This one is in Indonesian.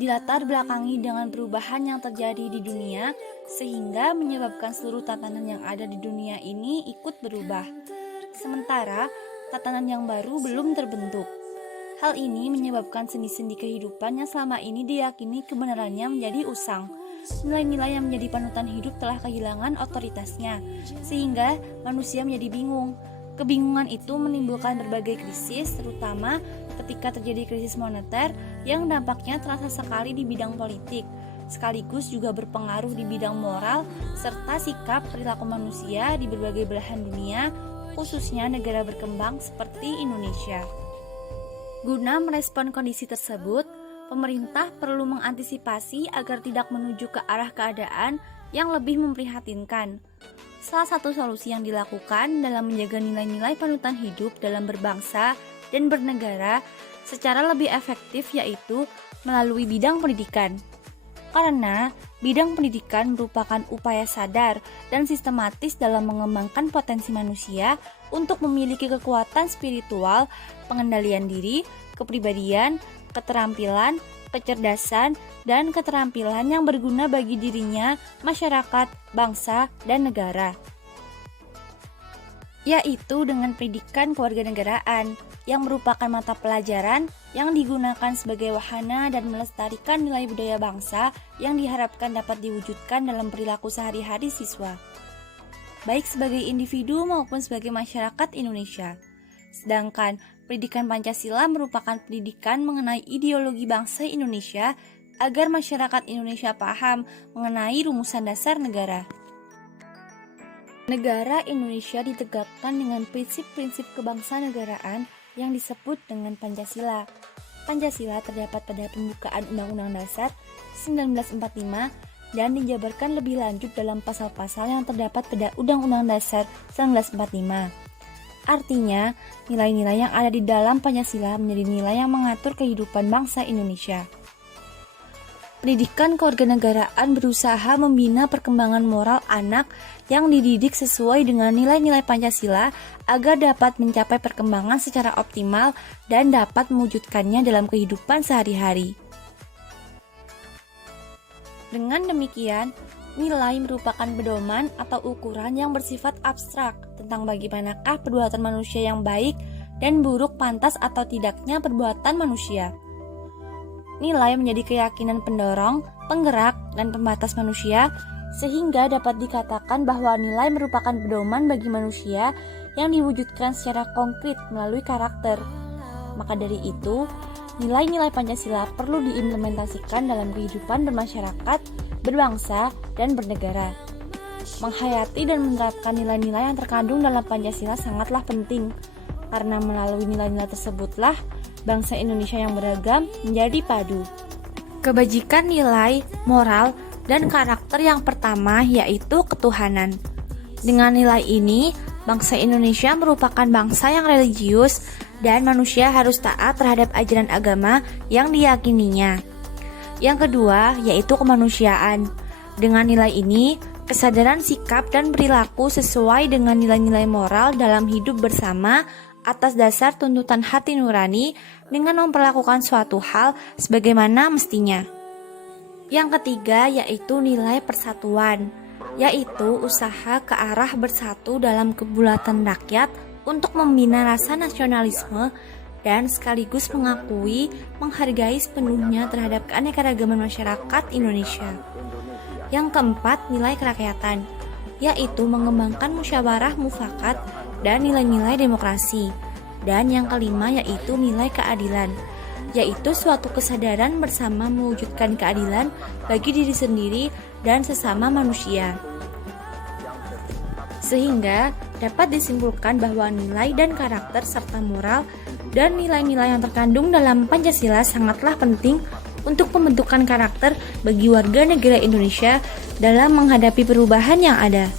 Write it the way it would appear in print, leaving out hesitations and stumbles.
dilatar belakangi dengan perubahan yang terjadi di dunia, sehingga menyebabkan seluruh tatanan yang ada di dunia ini ikut berubah. Sementara, tatanan yang baru belum terbentuk. Hal ini menyebabkan sendi-sendi kehidupan yang selama ini diyakini kebenarannya menjadi usang. Nilai-nilai yang menjadi panutan hidup telah kehilangan otoritasnya, sehingga manusia menjadi bingung. Kebingungan itu menimbulkan berbagai krisis, terutama ketika terjadi krisis moneter yang dampaknya terasa sekali di bidang politik, sekaligus juga berpengaruh di bidang moral serta sikap perilaku manusia di berbagai belahan dunia, khususnya negara berkembang seperti Indonesia. Guna merespon kondisi tersebut, pemerintah perlu mengantisipasi agar tidak menuju ke arah keadaan yang lebih memprihatinkan. Salah satu solusi yang dilakukan dalam menjaga nilai-nilai panutan hidup dalam berbangsa dan bernegara secara lebih efektif yaitu melalui bidang pendidikan. Karena bidang pendidikan merupakan upaya sadar dan sistematis dalam mengembangkan potensi manusia untuk memiliki kekuatan spiritual, pengendalian diri, kepribadian, keterampilan, kecerdasan, dan keterampilan yang berguna bagi dirinya, masyarakat, bangsa, dan negara. Yaitu dengan pendidikan kewarganegaraan yang merupakan mata pelajaran yang digunakan sebagai wahana dan melestarikan nilai budaya bangsa yang diharapkan dapat diwujudkan dalam perilaku sehari-hari siswa, baik sebagai individu maupun sebagai masyarakat Indonesia. Sedangkan pendidikan Pancasila merupakan pendidikan mengenai ideologi bangsa Indonesia agar masyarakat Indonesia paham mengenai rumusan dasar negara. Negara Indonesia ditegakkan dengan prinsip-prinsip kebangsaan-negaraan yang disebut dengan Pancasila. Pancasila terdapat pada pembukaan Undang-Undang Dasar 1945 dan dijabarkan lebih lanjut dalam pasal-pasal yang terdapat pada Undang-Undang Dasar 1945. Artinya, nilai-nilai yang ada di dalam Pancasila menjadi nilai yang mengatur kehidupan bangsa Indonesia. Pendidikan kewarganegaraan berusaha membina perkembangan moral anak yang dididik sesuai dengan nilai-nilai Pancasila agar dapat mencapai perkembangan secara optimal dan dapat mewujudkannya dalam kehidupan sehari-hari. Dengan demikian, nilai merupakan pedoman atau ukuran yang bersifat abstrak tentang bagaimanakah perbuatan manusia yang baik dan buruk pantas atau tidaknya perbuatan manusia. Nilai menjadi keyakinan pendorong, penggerak, dan pembatas manusia, sehingga dapat dikatakan bahwa nilai merupakan pedoman bagi manusia yang diwujudkan secara konkret melalui karakter. Maka dari itu, nilai-nilai Pancasila perlu diimplementasikan dalam kehidupan bermasyarakat, berbangsa, dan bernegara. Menghayati dan menerapkan nilai-nilai yang terkandung dalam Pancasila sangatlah penting, karena melalui nilai-nilai tersebutlah bangsa Indonesia yang beragam menjadi padu. Kebajikan nilai, moral, dan karakter yang pertama yaitu ketuhanan. Dengan nilai ini, bangsa Indonesia merupakan bangsa yang religius dan manusia harus taat terhadap ajaran agama yang diyakininya. Yang kedua yaitu kemanusiaan. Dengan nilai ini, kesadaran sikap dan perilaku sesuai dengan nilai-nilai moral dalam hidup bersama atas dasar tuntutan hati nurani dengan memperlakukan suatu hal sebagaimana mestinya. Yang ketiga yaitu nilai persatuan, yaitu usaha ke arah bersatu dalam kebulatan rakyat untuk membina rasa nasionalisme dan sekaligus mengakui, menghargai sepenuhnya terhadap keanekaragaman masyarakat Indonesia. Yang keempat, nilai kerakyatan, yaitu mengembangkan musyawarah mufakat dan nilai-nilai demokrasi. Dan yang kelima yaitu nilai keadilan, yaitu suatu kesadaran bersama mewujudkan keadilan bagi diri sendiri dan sesama manusia. Sehingga dapat disimpulkan bahwa nilai dan karakter serta moral dan nilai-nilai yang terkandung dalam Pancasila sangatlah penting untuk pembentukan karakter bagi warga negara Indonesia dalam menghadapi perubahan yang ada.